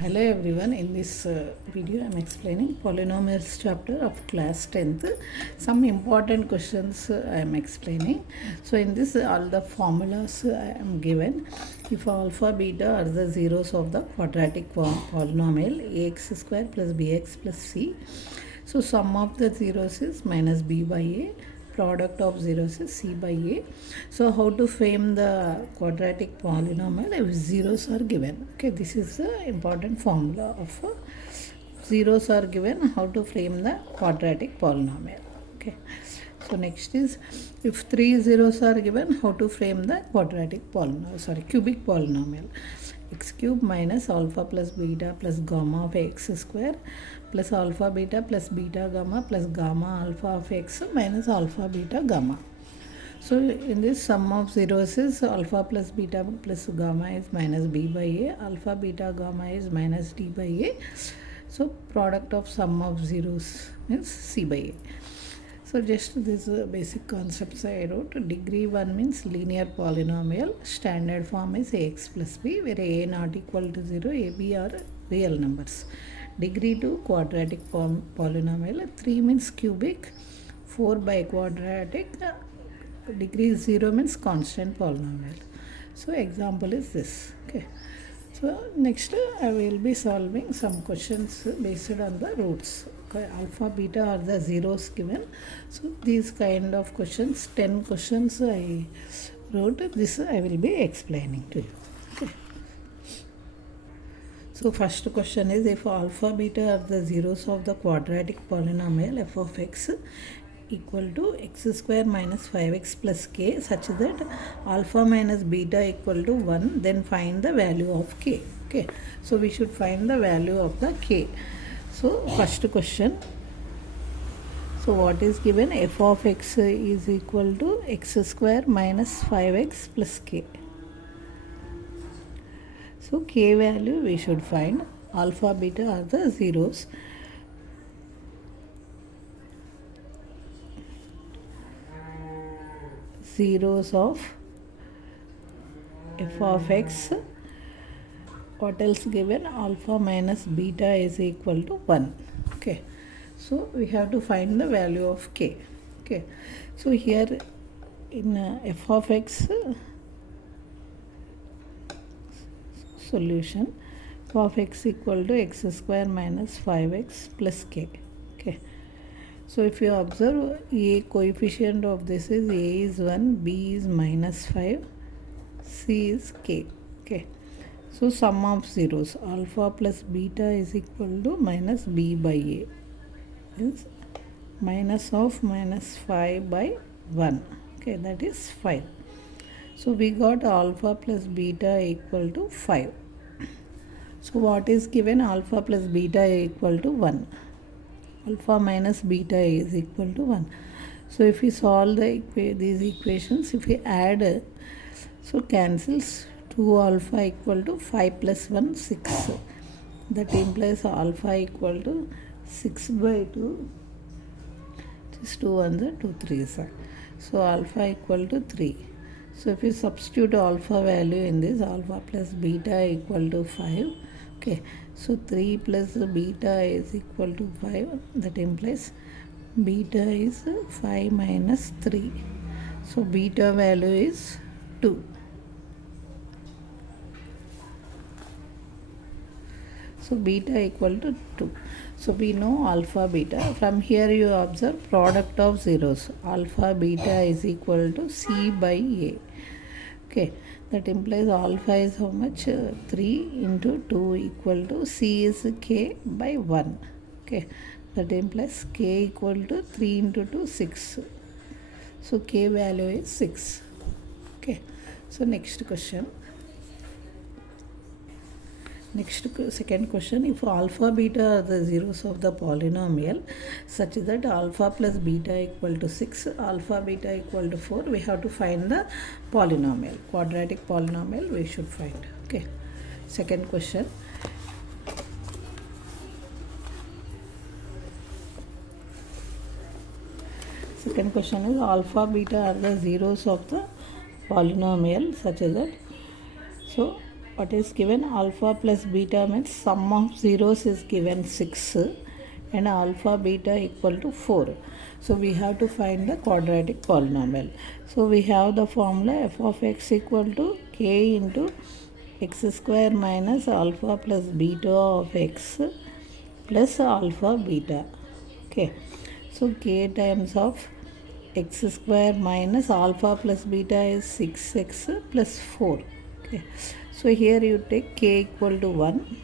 Hello everyone, in this video I am explaining polynomials chapter of class 10th. Some important questions I am explaining. So in this all the formulas I am given. If alpha beta are the zeros of the quadratic polynomial ax square plus bx plus c. So sum of the zeros is minus b by a. Product of zeros is c by a. So how to frame the quadratic polynomial if zeros are given? Okay, this is the important formula of zeros are given, how to frame the quadratic polynomial. Okay, so next is if three zeros are given, how to frame the quadratic polynomial, cubic polynomial. X cube minus alpha plus beta plus gamma of x square plus alpha beta plus beta gamma plus gamma alpha of x minus alpha beta gamma. So in this sum of zeros is alpha plus beta plus gamma is minus b by a, alpha beta gamma is minus d by a. So product of sum of zeros means c by a. So just this basic concepts I wrote. Degree 1 means linear polynomial. Standard form is ax plus b, where a not equal to 0, a, b are real numbers. Degree 2 quadratic polynomial. 3 means cubic, 4 by quadratic. Degree 0 means constant polynomial. So example is this. Okay. So next I will be solving some questions based on the roots. Okay, alpha beta are the zeros given. So these kind of questions, 10 questions I wrote. This I will be explaining to you. Okay. So first question is, if alpha beta are the zeros of the quadratic polynomial f of x equal to x square minus 5x plus k, such that alpha minus beta equal to 1, then find the value of k. Okay, so we should find the value of the k. So first question, so what is given? F of x is equal to x square minus 5x plus k. So k value we should find. Alpha beta are the zeros. Zeros of f of x. What else given? Alpha minus beta is equal to 1. Okay, so we have to find the value of k. Okay, so here in f of x solution, f of x equal to x square minus 5x plus k. Okay, so if you observe, a coefficient of this is a is 1, b is minus 5, c is k. Okay, so sum of zeros, alpha plus beta is equal to minus b by a, is minus of minus 5 by 1. Okay, that is 5. So we got alpha plus beta equal to 5. So what is given? Alpha plus beta equal to 1. Alpha minus beta is equal to 1. So if we solve these equations, if we add, so cancels. 2 alpha equal to 5 plus 1, 6. That implies alpha equal to 6 by 2. This 2 1 the 2 3s. So alpha equal to 3. So if you substitute alpha value in this, alpha plus beta equal to 5. Okay, so 3 plus beta is equal to 5. That implies beta is 5 minus 3. So beta value is 2. So beta equal to 2. So we know alpha beta. From here you observe product of zeros. Alpha beta is equal to c by a. Okay, that implies alpha is how much? 3 into 2 equal to c is k by 1. Okay, that implies k equal to 3 into 2, 6. So k value is 6. Okay, so next question. Next, second question, if alpha beta are the zeros of the polynomial such that alpha plus beta equal to 6, alpha beta equal to 4, we have to find the polynomial, quadratic polynomial we should find. Okay, second question. Second question is, alpha beta are the zeros of the polynomial such that, so what is given? Alpha plus beta means sum of zeros is given 6 and alpha beta equal to 4. So we have to find the quadratic polynomial. So we have the formula f of x equal to k into x square minus alpha plus beta of x plus alpha beta. Okay, so k times of x square minus alpha plus beta is 6x plus 4. Okay, so here you take k equal to 1.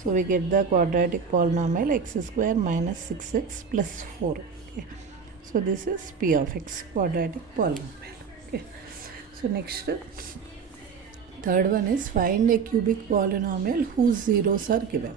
So we get the quadratic polynomial x square minus 6x plus 4. Okay, so this is p of x, quadratic polynomial. Okay, so next, third one is find a cubic polynomial whose zeros are given.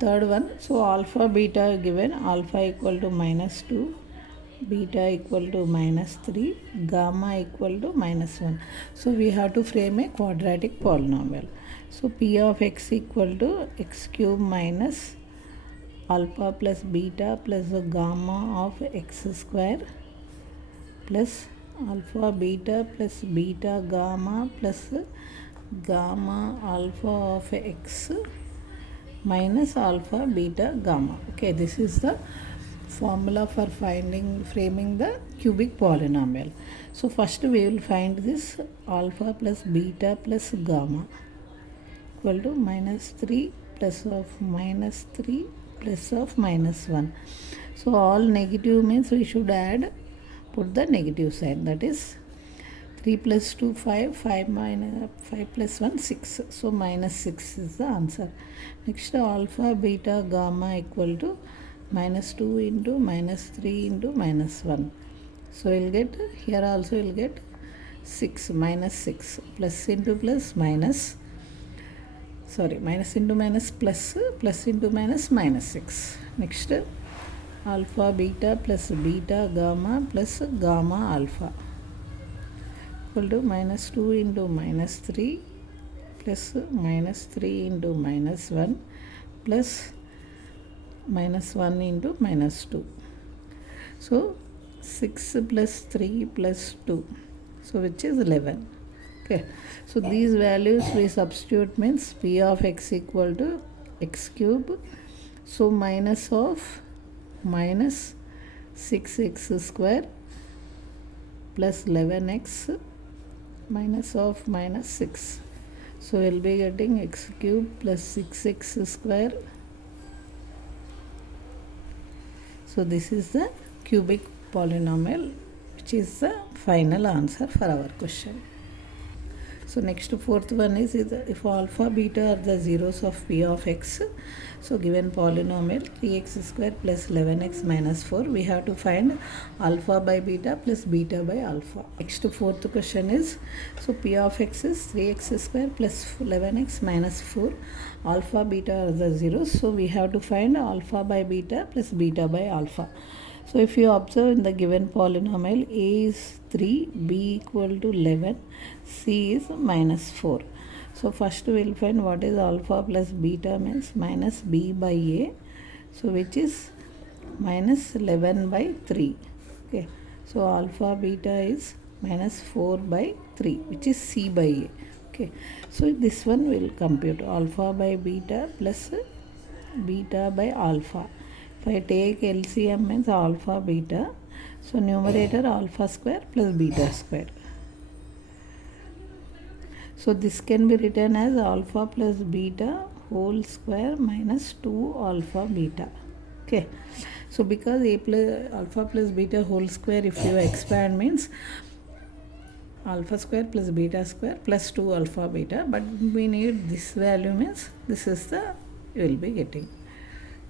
Third one, so alpha beta given, alpha equal to minus 2, beta equal to minus 3, gamma equal to minus 1. So we have to frame a quadratic polynomial. So p of x equal to x cube minus alpha plus beta plus the gamma of x square plus alpha beta plus beta gamma plus gamma alpha of x minus alpha beta gamma. Okay, this is the formula for framing the cubic polynomial. So first we will find this alpha plus beta plus gamma equal to minus 3 plus of minus 3 plus of minus 1. So all negative means we should put the negative sign, that is 3 plus 2 5, 5 minus 5 plus 1 6. So minus 6 is the answer. Next, alpha beta gamma equal to minus 2 into minus 3 into minus 1. So we'll get, here also we'll get 6 minus 6 plus into plus minus, sorry, minus into minus plus, plus into minus minus 6. Next, alpha beta plus beta gamma plus gamma alpha equal to minus 2 into minus 3 plus minus 3 into minus 1 plus minus 1 into minus 2. So 6 plus 3 plus 2, so which is 11. Okay, so these values we substitute, means p of x equal to x cube, so minus of minus 6x square plus 11x minus of minus 6. So we'll be getting x cube plus 6x square. So this is the cubic polynomial, which is the final answer for our question. So next, fourth one is if alpha beta are the zeros of p of x, so given polynomial 3x square plus 11x minus 4, we have to find alpha by beta plus beta by alpha. Next, fourth question is, so p of x is 3x square plus 11x minus 4, alpha beta are the zeros, so we have to find alpha by beta plus beta by alpha. So if you observe in the given polynomial, a is 3, b equal to 11, c is minus 4. So first we will find what is alpha plus beta, means minus b by a, so which is minus 11 by 3. Okay, so alpha beta is minus 4 by 3, which is c by a. Okay, so this one will compute alpha by beta plus beta by alpha. If I take LCM, means alpha beta, so numerator alpha square plus beta square. So this can be written as alpha plus beta whole square minus 2 alpha beta. Okay, so because alpha plus beta whole square, if you expand, means alpha square plus beta square plus 2 alpha beta, but we need this value, means this is the you will be getting.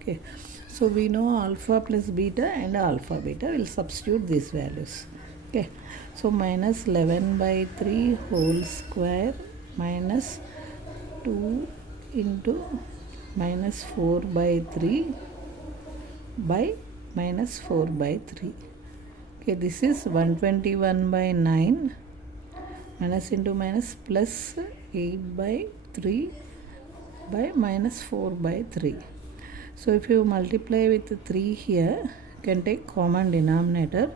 Okay, so we know alpha plus beta and alpha beta, will substitute these values. Okay, so minus 11 by 3 whole square minus 2 into minus 4 by 3 by minus 4 by 3. Okay, this is 121 by 9 minus into minus plus 8 by 3 by minus 4 by 3. So if you multiply with 3 here, you can take common denominator,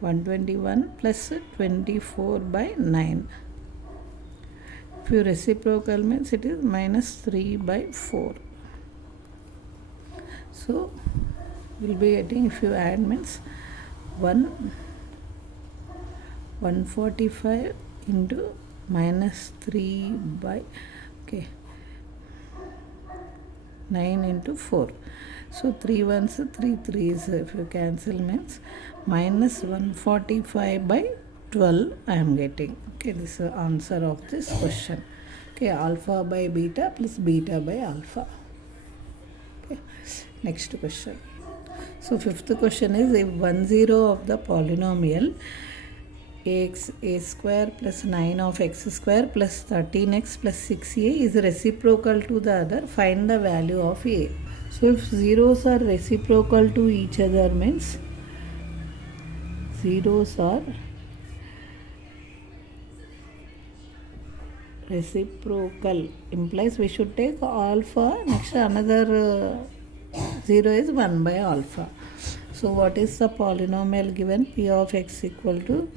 121 plus 24 by 9 If you reciprocal means it is minus 3 by 4. So we'll be getting, if you add means 145 into minus 3 by 9 into 4. So 3 ones, 3 threes, if you cancel means minus 145 by 12 I am getting. Okay, this is the answer of this question. Okay, alpha by beta plus beta by alpha. Okay, next question. So fifth question is, if 1 0 of the polynomial a square plus 9 of x square plus 13x plus 6a is reciprocal to the other, find the value of a. So if zeros are reciprocal to each other means zeros are reciprocal implies we should take alpha, next another 0 is 1 by alpha. So what is the polynomial given? P of x equal to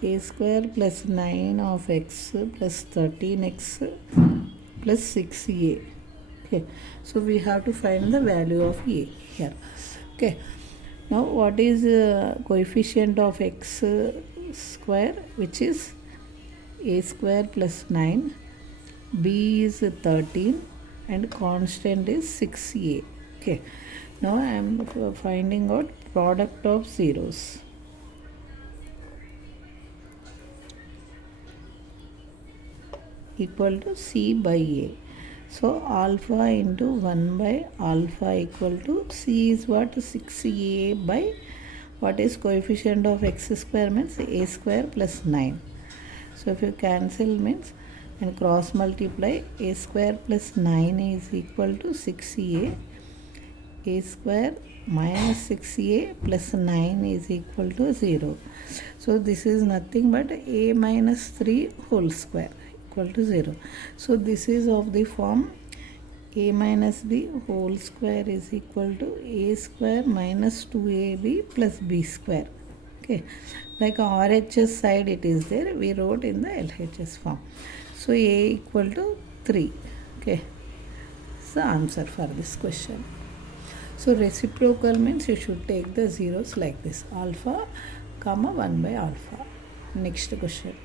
a square plus 9 of x plus 13x plus 6a. Okay, so we have to find the value of a here. Okay, now what is coefficient of x square, which is a square plus 9, b is 13 and constant is 6a. Okay, now I am finding out product of zeros. Equal to c by a. So alpha into 1 by alpha equal to c is what? 6a by what is coefficient of x square means a square plus 9. So if you cancel means and cross multiply, a square plus 9 is equal to 6a. A square minus 6a plus 9 is equal to 0. So this is nothing but a minus 3 whole square equal to 0. So this is of the form a minus b whole square is equal to a square minus 2ab plus b square. Okay, like RHS side it is there, we wrote in the LHS form. So a equal to 3. Okay, that's the answer for this question. So reciprocal means you should take the zeros like this, alpha comma 1 by alpha. Next question.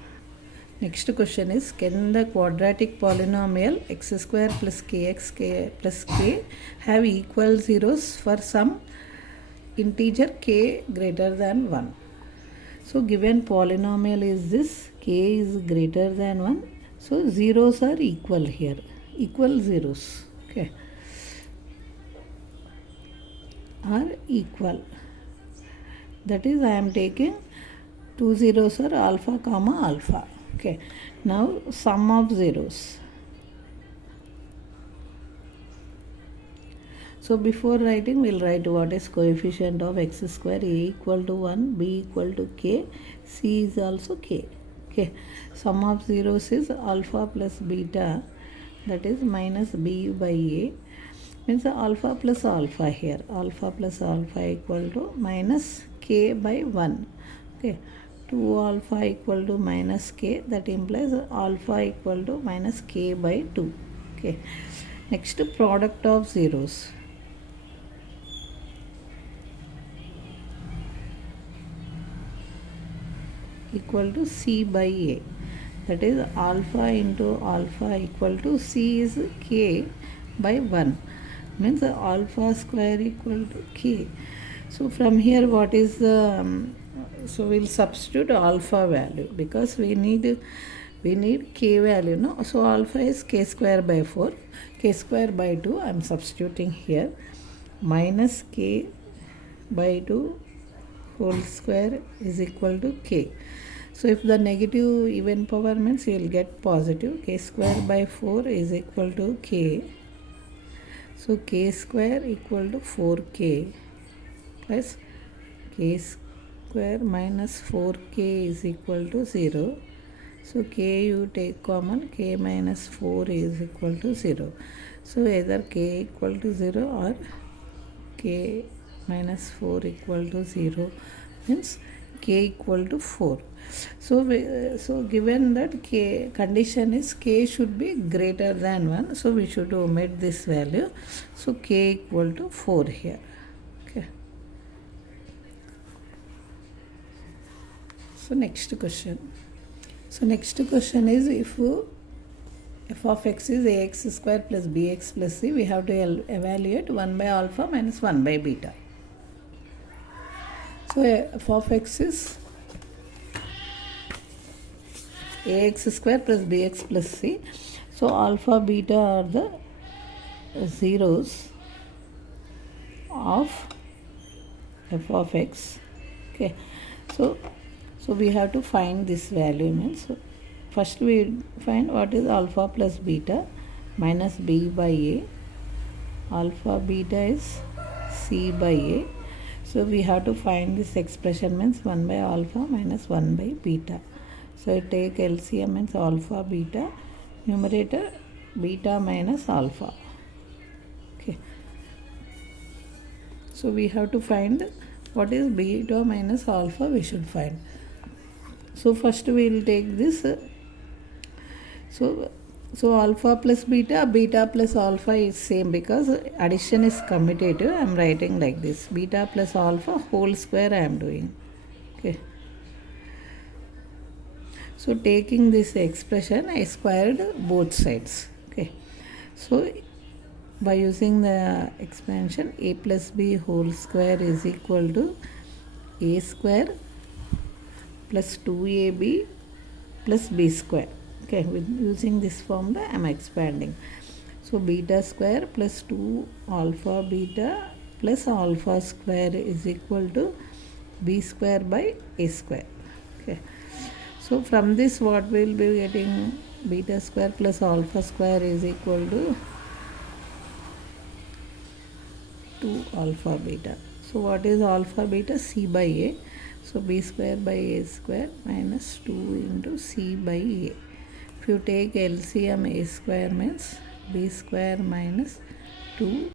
Next question is, can the quadratic polynomial x square plus kx plus k have equal zeros for some integer k greater than 1? So given polynomial is this, k is greater than 1. So zeros are equal here, equal zeros. Okay, are equal. That is, I am taking 2 zeros are alpha comma alpha. Okay, now sum of zeros. So before writing, we'll write what is coefficient of x square. A equal to 1, b equal to k, c is also k. Okay, sum of zeros is alpha plus beta, that is minus b by a, means alpha plus alpha here. Alpha plus alpha equal to minus k by 1. Okay, 2 alpha equal to minus k, that implies alpha equal to minus k by 2. Okay, next product of zeros. Equal to c by a, that is alpha into alpha equal to c is k by 1, means alpha square equal to k. So from here what is the so we'll substitute alpha value because we need k value, no? So alpha is k square by 4, k square by 2 I am substituting here, minus k by 2 whole square is equal to k. So if the negative even power means you will get positive, k square by 4 is equal to k. So k square equal to 4k plus k square minus 4k is equal to 0. So k you take common, k minus 4 is equal to 0. So either k equal to 0 or k minus 4 equal to 0, means k equal to 4. So given that k condition is k should be greater than 1, so we should omit this value. So k equal to 4 here. Okay. So next question. So next question is, if f of x is ax square plus bx plus c, we have to evaluate 1 by alpha minus 1 by beta. So f of x is ax square plus bx plus c. So alpha beta are the zeros of f of x. Okay. So we have to find this value. Means first we find what is alpha plus beta minus b by a. Alpha beta is c by a. So we have to find this expression, means 1 by alpha minus 1 by beta. So take LCM, means alpha beta, numerator beta minus alpha. Okay. So we have to find what is beta minus alpha, we should find. So first we will take this. So alpha plus beta, beta plus alpha is same because addition is commutative. I am writing like this. Beta plus alpha whole square I am doing. Okay. So taking this expression, I squared both sides. Okay. So by using the expansion, a plus b whole square is equal to a square plus 2ab plus b square. Okay, with using this formula I am expanding. So beta square plus 2 alpha beta plus alpha square is equal to b square by a square. Okay. So from this what we will be getting, beta square plus alpha square is equal to 2 alpha beta. So what is alpha beta? C by a. So b square by a square minus 2 into c by a. If you take LCM, a square means b square minus 2